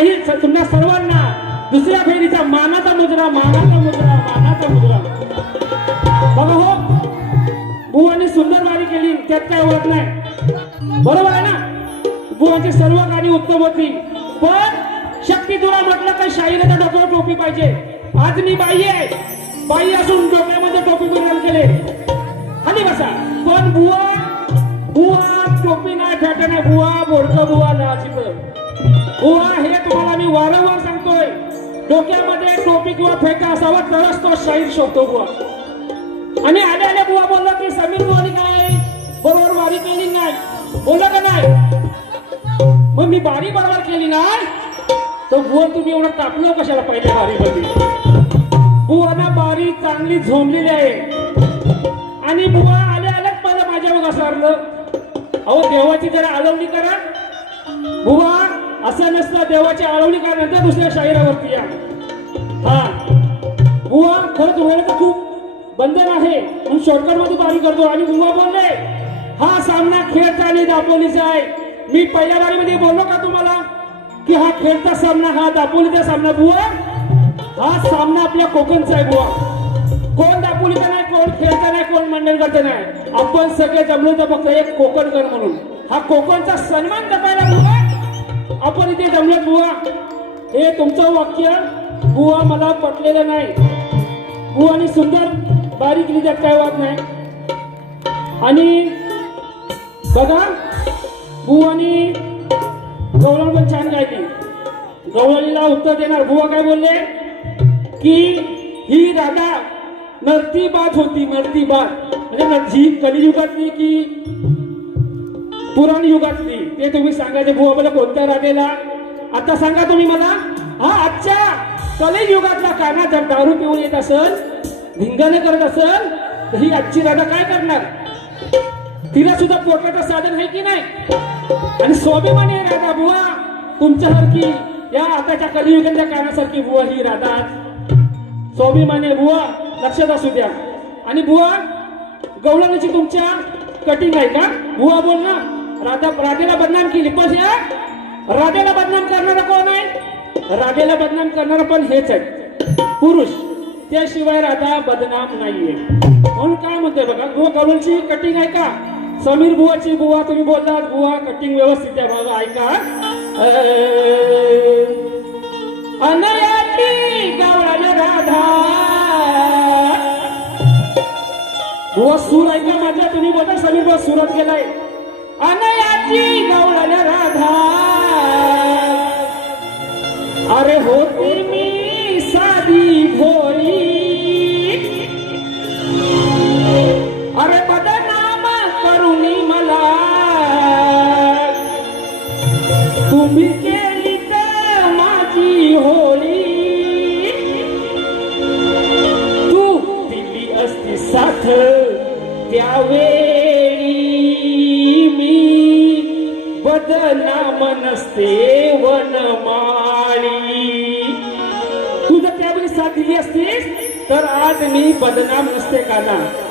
तुम्हा तुम्हाला सर्वांना. दुसऱ्या फेरीचा मानाचा मुजरा मानाचा मुजरा मानाचा मुजरा. बघा हो. बुवाने सुंदर वारी केली त्यात काय ओळख नाही. बरोबर आहे ना? बुवाची सर्व गाणी उत्तम होती. पण शक्ती तुला म्हटलं काय शाहीला त्या डोक्यावर टोपी पाहिजे. आज मी बाई आहे. बाई असून डोक्यामध्ये टोपी परिधान केले. खाली बसा. पण बुवा बुवा टोपी नाही फॅट नाही. बुवा बोडक बुवा लाचित वारंवार सांगतोय डोक्यामध्ये टोपी किंवा फेटा असावा तरच तो शाहीर शोधतो बुवा. आणि आल्या आल्या बुवा बोलला की समीर वारी काय? बरोबर वारी केली नाही. बोलला का नाही? मग मी बारी बरोबर केली नाही? तर बुवा तुम्ही एवढं टाकलो कशाला पहिल्या बारीमध्ये? बुवाना बारी चांगली झोंबलेली आहे. आणि बुवा आल्या आल्याच मला माझ्या बघा सारलं अहो देवाची जरा आळवणी करा. बुवा असं नसतं देवाची आळवणी नंतर दुसऱ्या शाहिरावरती या. हा. बुवा खरंच वेळ खूप बंधन आहे. म्हणून शॉर्टकटमध्ये बारी करतो आणि बुवा बोलले हा सामना खेळचा आणि दापोलीचा आहे. मी पहिल्या बारीमध्ये बोललो का तुम्हाला? की हा खेळचा सामना हा दापोलीचा सामना बुवा. हा सामना आपल्या कोकणचा आहे बुवा. कोण दापोलीचा नाही कोण खेळचा नाही कोण मंडळकरचा नाही. आपण सगळे जमलो तर फक्त एक कोकणकर म्हणून. हा कोकणचा सन्मान जपायला बुवा आपण इथे जमलं बुवा. हे तुमचं वाक्य बुवा मला पटलेलं नाही. बुवानी सुंदर बारीक लिहितात काय वाद नाही. आणि बघा बुवाने गवळण पण छान गायली गवळणीला उत्तर देणार. बुवा काय बोलले? की ही राधा नरती बात होती नरती बात. म्हणजे न- ही कलियुगातली की पुराण युगातली ते तुम्ही सांगायचे बुवा मला कोणत्या राधेला आता सांगा तुम्ही मला. हा आजच्या कलियुगातला काना जर दारू पिऊन येत असल धिंगाने करत असल तर ही आजची राधा काय करणार? तिला सुद्धा पोटाचं साधन आहे की नाही? आणि स्वाभिमानी आहे राधा बुवा तुमच्यासारखी या आताच्या कलियुगाच्या कानासारखी बुवा ही राधा. स्वाभिमानी आहे बुवा लक्षात असू द्या. आणि बुवा गवळणाची तुमच्या कटिंग आहे का? बुवा बोल ना. राधा राधेला बदनाम केली. पण या राधेला बदनाम करणारा कोण आहे? राधेला बदनाम करणारा पण हेच आहे. पुरुष त्याशिवाय राधा बदनाम नाहीये. म्हणून काय म्हणतोय बघा बुवा गवळणची कटिंग आहे का? समीर बुवाची बुवा तुम्ही बोलतात बुवा कटिंग व्यवस्थित आहे बघा ऐका. अनयाची गवळण राधा. बुवा सूर ऐका माझ्या तुम्ही बोलता समीर बुवा सुरत गेलाय. अनयाची गवळण राधा। अरे होती मी साधी भोळी। अरे बदनाम करुणी मला। तुम्ही केली तर माझी होळी। तू दिली असती साथ त्यावेळी मी बदनाम नसते वनमाळी. तू जर त्यावेळी साथ दिली असतीस तर आज मी बदनाम नसते का ना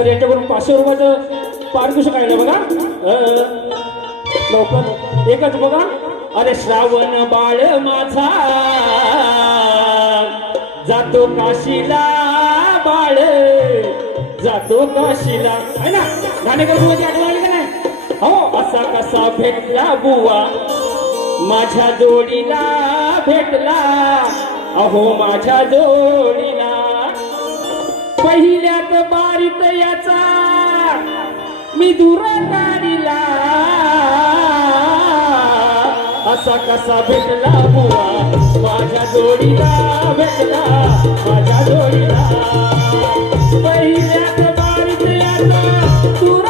तर याच्यावरून पाचशे रुपयाचं पारितोषिक आहे ना बघा. लवकर. एकच बघा. अरे श्रावण बाळ माझा. जातो काशीला बाळ. जातो काशीला. आहे ना? घाणेकर बुवाची आठवण आली का नाही? हो असा कसा भेटला बुवा? माझ्या जोडीला भेटला. अहो माझ्या जोडीला बारीत याचा मी दूर काढिला. असा कसा भेटला बुवा? माझ्या जोडीला भेटला माझ्या जोडीला. पहिल्यात बारीत याचा दूर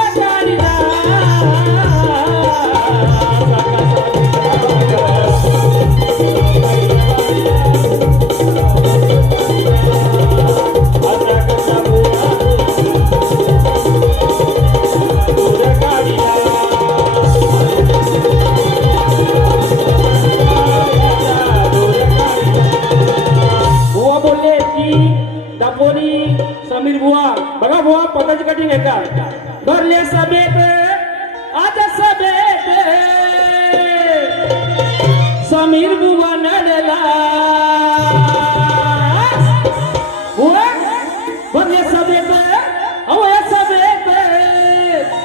दापोली समीर बुवा. बघा बुवा पताची कठीण आहे भरले सभेत आज सभेत. समीर बुवा नडला. बुवा भरले सभेत अहो या सभेत.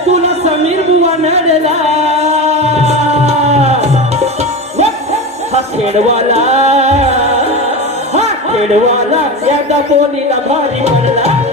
तुला समीर बुवा नडला. हा खेडवाला. खेडवाला या दापोलीला भारी म्हणला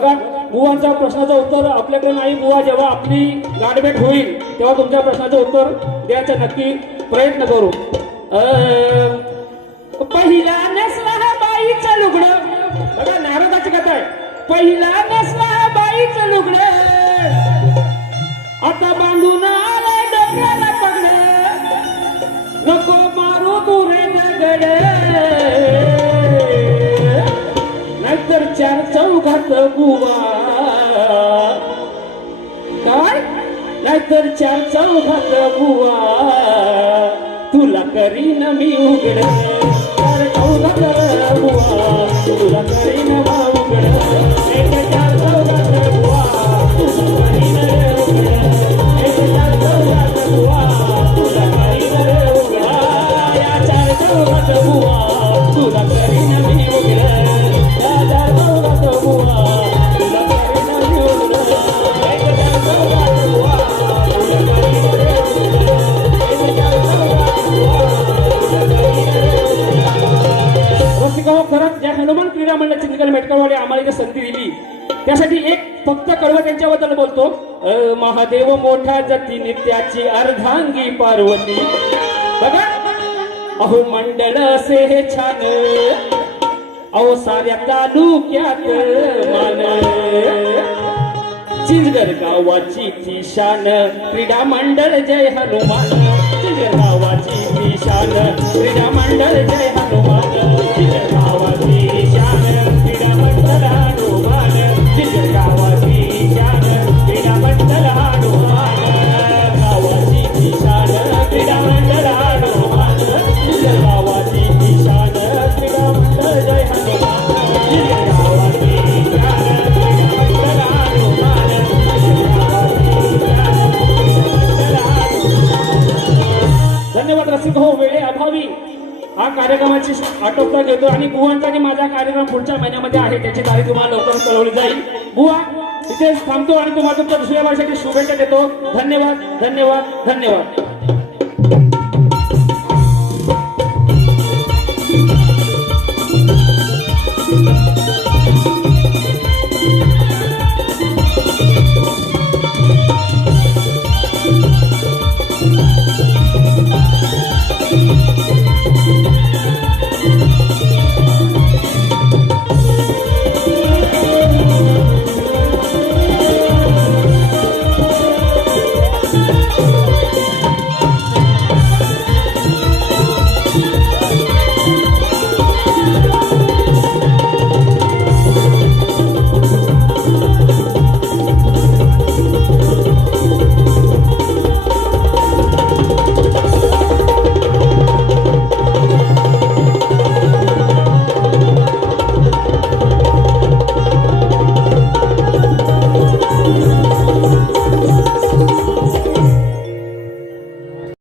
बघा बुवांच्या प्रश्नाचं उत्तर आपल्याकडे नाही. बुवा जेव्हा आपली गाठभेट होईल तेव्हा तुमच्या प्रश्नाचं उत्तर द्यायचं नक्की प्रयत्न करू. पहिला नसला हा बाईचं लुगडं. बघा नारदाची कथा आहे. पहिला नसला हा बाईचं लुगडं. आता बांधून आलाय डोक्याला पगड. नको मारू दुरे दगड. बुवा काय? नाहीतर चार चौघात बुवा तुला करीन मी उघड. चार चौघात बुवा तुला करीन बा उघड. रसिका हो खरंच ज्या हनुमान क्रीडा मंडळ चिंतकल मेटकरवाडे आम्हाला इथे संधी दिली. त्यासाठी एक फक्त कळवत त्यांच्याबद्दल बोलतो. महादेव मोठा जती नित्याची अर्धांगी पार्वती. बघा. अहो मंडळ असे हे छान. अहो साऱ्या तालुक्यात मान. चिंचगड गावाची ती शान. क्रीडा मंडळ जय हनुमान. चिंजगर गावाची ती शान. क्रीडा मंडळ जय हनुमान. आणि बुवांचा आणि माझा कार्यक्रम पुढच्या महिन्यामध्ये आहे त्याची तारीख तुम्हाला लवकर कळवली जाईल. बुवा इथे थांबतो आणि तुम्हाला तुमच्या दुसऱ्या वर्षाची शुभेच्छा देतो. धन्यवाद धन्यवाद धन्यवाद. Thank